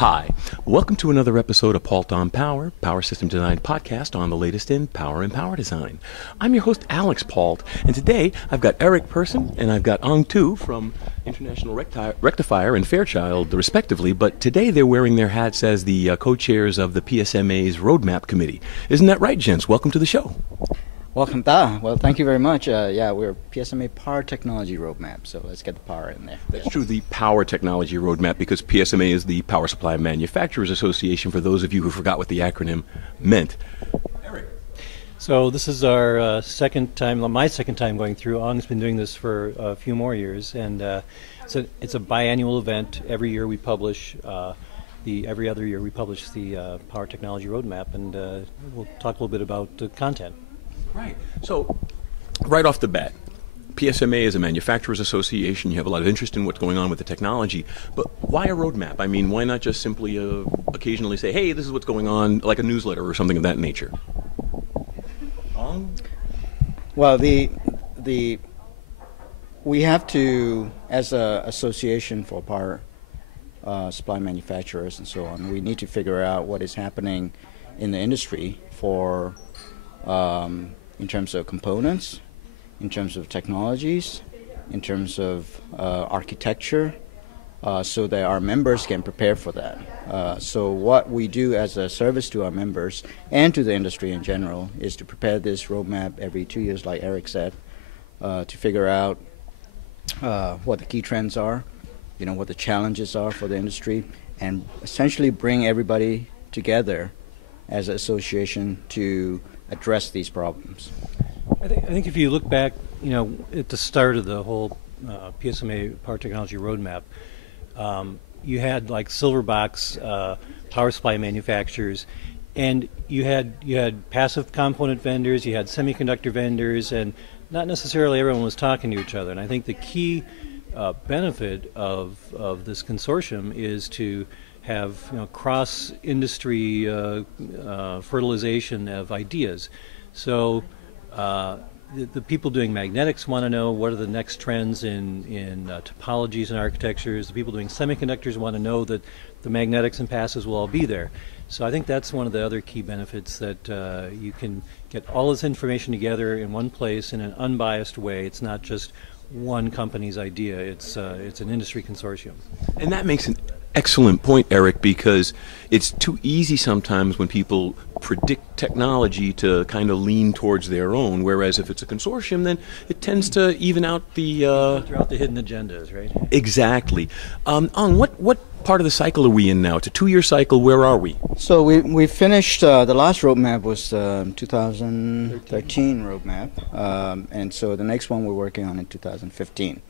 Hi, welcome to another episode of Paultre Power, Power System Design podcast on the latest in power and power design. I'm your host, Alix Paultre, and today I've got Eric Person and I've got Ong Tu from International Rectifier and Fairchild, respectively, but today they're wearing their hats as the co-chairs of the PSMA's Roadmap Committee. Isn't that right, gents? Welcome to the show. Welcome, Da. Well, thank you very much. We're PSMA Power Technology Roadmap, so let's get the power in there. That's true, the Power Technology Roadmap, because PSMA is the Power Supply Manufacturers Association, for those of you who forgot what the acronym meant. Eric. So this is our second time, my second time going through. Ong's been doing this for a few more years, and it's a biannual event. Every year we publish, every other year we publish the Power Technology Roadmap, and we'll talk a little bit about the content. Right. So, right off the bat, PSMA is a manufacturers association. You have a lot of interest in what's going on with the technology. But why a roadmap? I mean, why not just simply occasionally say, hey, this is what's going on, like a newsletter or something of that nature? Well, we have to, as an association for power supply manufacturers and so on, we need to figure out what is happening in the industry for in terms of components, in terms of technologies, in terms of architecture, so that our members can prepare for that. So what we do as a service to our members and to the industry in general is to prepare this roadmap every 2 years, like Eric said, to figure out what the key trends are, what the challenges are for the industry, and essentially bring everybody together as an association to address these problems. I think if you look back, at the start of the whole PSMA Power Technology Roadmap, you had like silver box power supply manufacturers, and you had passive component vendors, you had semiconductor vendors, and not necessarily everyone was talking to each other. And I think the key benefit of this consortium is to have cross-industry fertilization of ideas. So the people doing magnetics want to know what are the next trends in topologies and architectures. The people doing semiconductors want to know that the magnetics and passives will all be there. So I think that's one of the other key benefits, that you can get all this information together in one place in an unbiased way. It's not just one company's idea. It's an industry consortium. And that makes an excellent point, Eric, because it's too easy sometimes when people predict technology to kind of lean towards their own, whereas if it's a consortium, then it tends to even out the... Throughout the hidden agendas, right? Exactly. What part of the cycle are we in now? It's a 2-year cycle. Where are we? So we finished, the last roadmap was 2013 roadmap, and so the next one we're working on in 2015.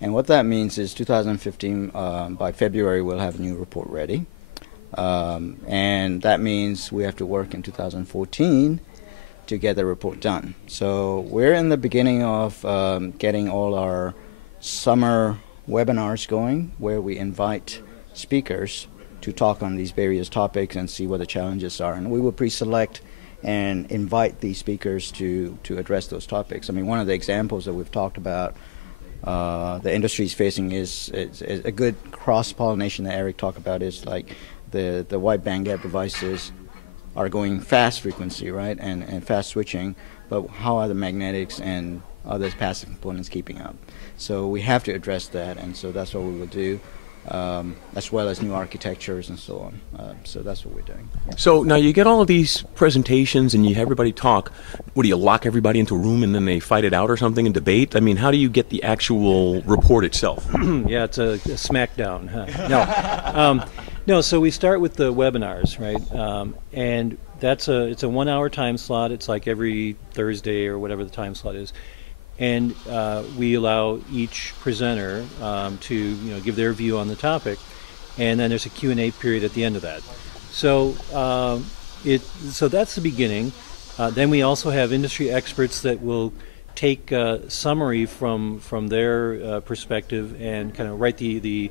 And what that means is 2015, by February, we'll have a new report ready. And that means we have to work in 2014 to get the report done. So we're in the beginning of getting all our summer webinars going, where we invite speakers to talk on these various topics and see what the challenges are. And we will pre-select and invite these speakers to address those topics. I mean, one of the examples that we've talked about the industry is facing is a good cross-pollination that Eric talked about, is like the wide bandgap devices are going fast frequency, right, and fast switching, but how are the magnetics and other passive components keeping up? So we have to address that, and so that's what we will do, as well as new architectures and so on. So that's what we're doing. So now you get all of these presentations and you have everybody talk. What, do you lock everybody into a room and then they fight it out or something and debate? I mean, how do you get the actual report itself? Yeah, it's a smackdown. Huh? No, so we start with the webinars, right? And it's a 1 hour time slot. It's like every Thursday or whatever the time slot is. And we allow each presenter to give their view on the topic, and then there's a Q&A period at the end of that. So so that's the beginning. Then we also have industry experts that will take summary from their perspective and kind of write the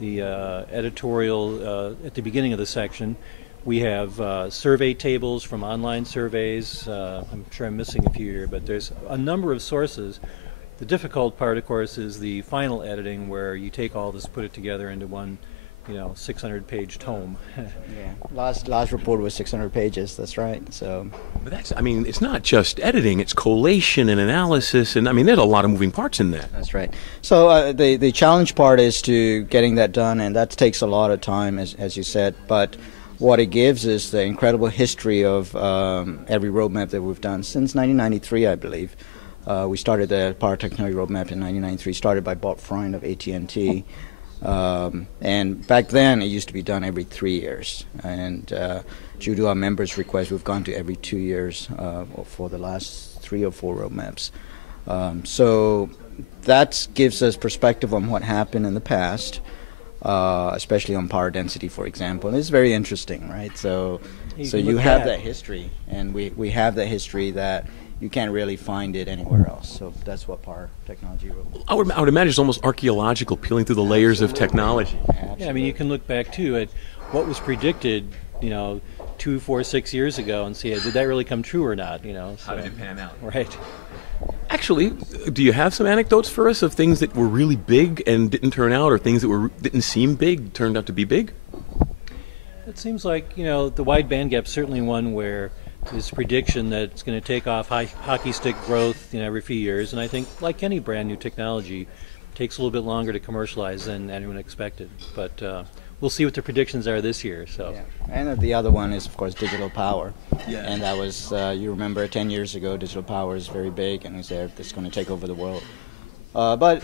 editorial at the beginning of the section. We have survey tables from online surveys. I'm sure I'm missing a few here, but there's a number of sources. The difficult part, of course, is the final editing, where you take all this, put it together into one 600-page tome. Yeah, last report was 600 pages. That's right. So, But it's not just editing; it's collation and analysis, and there's a lot of moving parts in that. that's right. So the challenge part is to getting that done, and that takes a lot of time, as you said. But what it gives is the incredible history of every roadmap that we've done since 1993, I believe. We started the Power Technology Roadmap in 1993, started by Bob Freund of AT&T. And back then, it used to be done every 3 years. And due to our members' request, we've gone to every 2 years for the last 3 or 4 roadmaps. So that gives us perspective on what happened in the past, especially on power density, for example. And it's very interesting, right? So you have that history, and we have that history that you can't really find it anywhere else. So that's what power technology wrote. I would imagine it's almost archaeological, peeling through the layers of technology. Absolutely. Yeah, you can look back too at what was predicted, 2, 4, 6 years ago, and see, did that really come true or not? How did it pan out? Right. Actually, do you have some anecdotes for us of things that were really big and didn't turn out, or things that didn't seem big turned out to be big? It seems like the wide bandgap is certainly one where this prediction that it's going to take off hockey stick growth every few years, and I think like any brand new technology, it takes a little bit longer to commercialize than anyone expected. But we'll see what the predictions are this year. So, yeah. And the other one is, of course, digital power. Yeah. And that was, you remember, 10 years ago, digital power is very big, and we said it's going to take over the world. But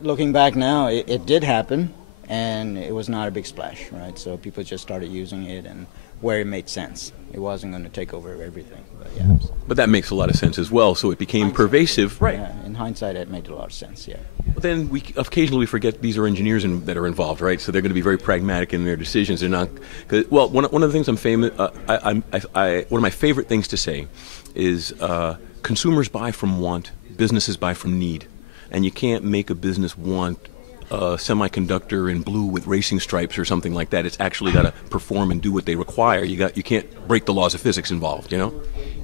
looking back now, it did happen, and it was not a big splash, right? So people just started using it, and where it made sense. It wasn't going to take over everything, but yeah. But that makes a lot of sense as well, so it became pervasive. Right. Yeah, in hindsight, it made a lot of sense, yeah. But then we occasionally forget these are engineers that are involved, right? So they're going to be very pragmatic in their decisions. They're not, one of the things I'm famous, one of my favorite things to say is consumers buy from want, businesses buy from need. And you can't make a business want a semiconductor in blue with racing stripes or something like that. It's actually got to perform and do what they require. You can't break the laws of physics involved, and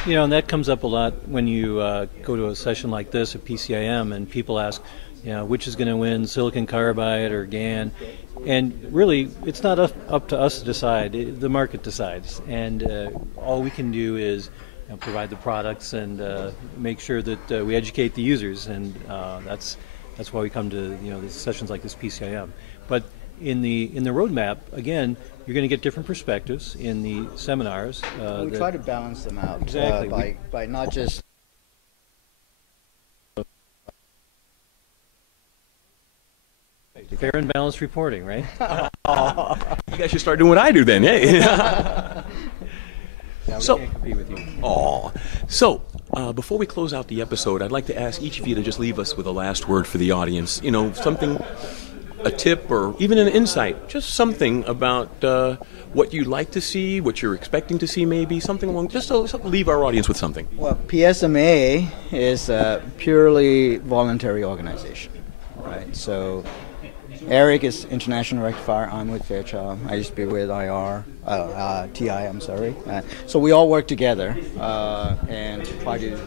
that comes up a lot when you go to a session like this at PCIM, and people ask, which is going to win, silicon carbide or GaN? And really, it's not up to us to decide. The market decides, and all we can do is provide the products and make sure that we educate the users, and that's why we come to these sessions like this PCIM. But in the roadmap, again, you're going to get different perspectives in the seminars. We try to balance them out exactly by not just fair and balanced reporting, right? You guys should start doing what I do then, hey? Yeah, we can't compete with you. So, before we close out the episode, I'd like to ask each of you to just leave us with a last word for the audience. Something, a tip, or even an insight, just something about what you'd like to see, what you're expecting to see, maybe something along. Just to leave our audience with something. Well, PSMA is a purely voluntary organization, right? So Eric is International Rectifier. I'm with Fairchild. I used to be with TI, I'm sorry. So we all work together and try to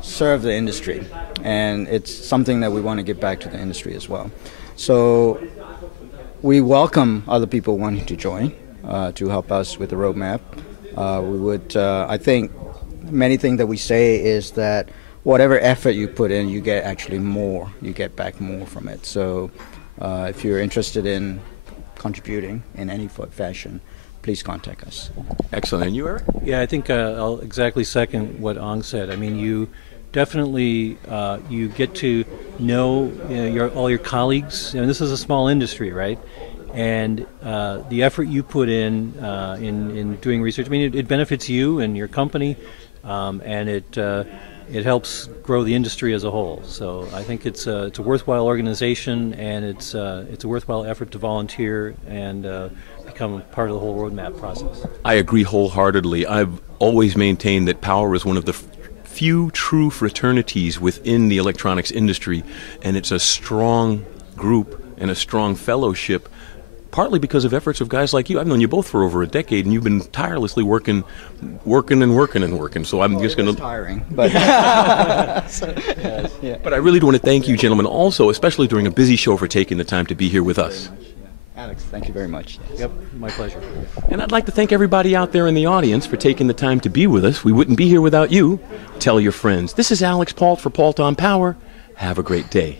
serve the industry. And it's something that we want to give back to the industry as well. So we welcome other people wanting to join to help us with the roadmap. We would, I think, many things that we say is that whatever effort you put in, you get actually more. You get back more from it. So if you're interested in contributing in any fashion, please contact us. Excellent. And you, Eric? Yeah, I think I'll exactly second what Ong said. You definitely you get to know all your colleagues. This is a small industry, right? And the effort you put in doing research, it benefits you and your company, and it helps grow the industry as a whole. So I think it's a worthwhile organization, and it's a worthwhile effort to volunteer and become part of the whole roadmap process. I agree wholeheartedly. I've always maintained that Power is one of the few true fraternities within the electronics industry, and it's a strong group and a strong fellowship, partly because of efforts of guys like you. I've known you both for over a decade, and you've been tirelessly working. So I'm just going to tiring, but But I really do want to thank you, gentlemen, also, especially during a busy show, for taking the time to be here with us. Alex, thank you very much. Yes. Yep, my pleasure. And I'd like to thank everybody out there in the audience for taking the time to be with us. We wouldn't be here without you. Tell your friends. This is Alex Paultre for Paultre on Power. Have a great day.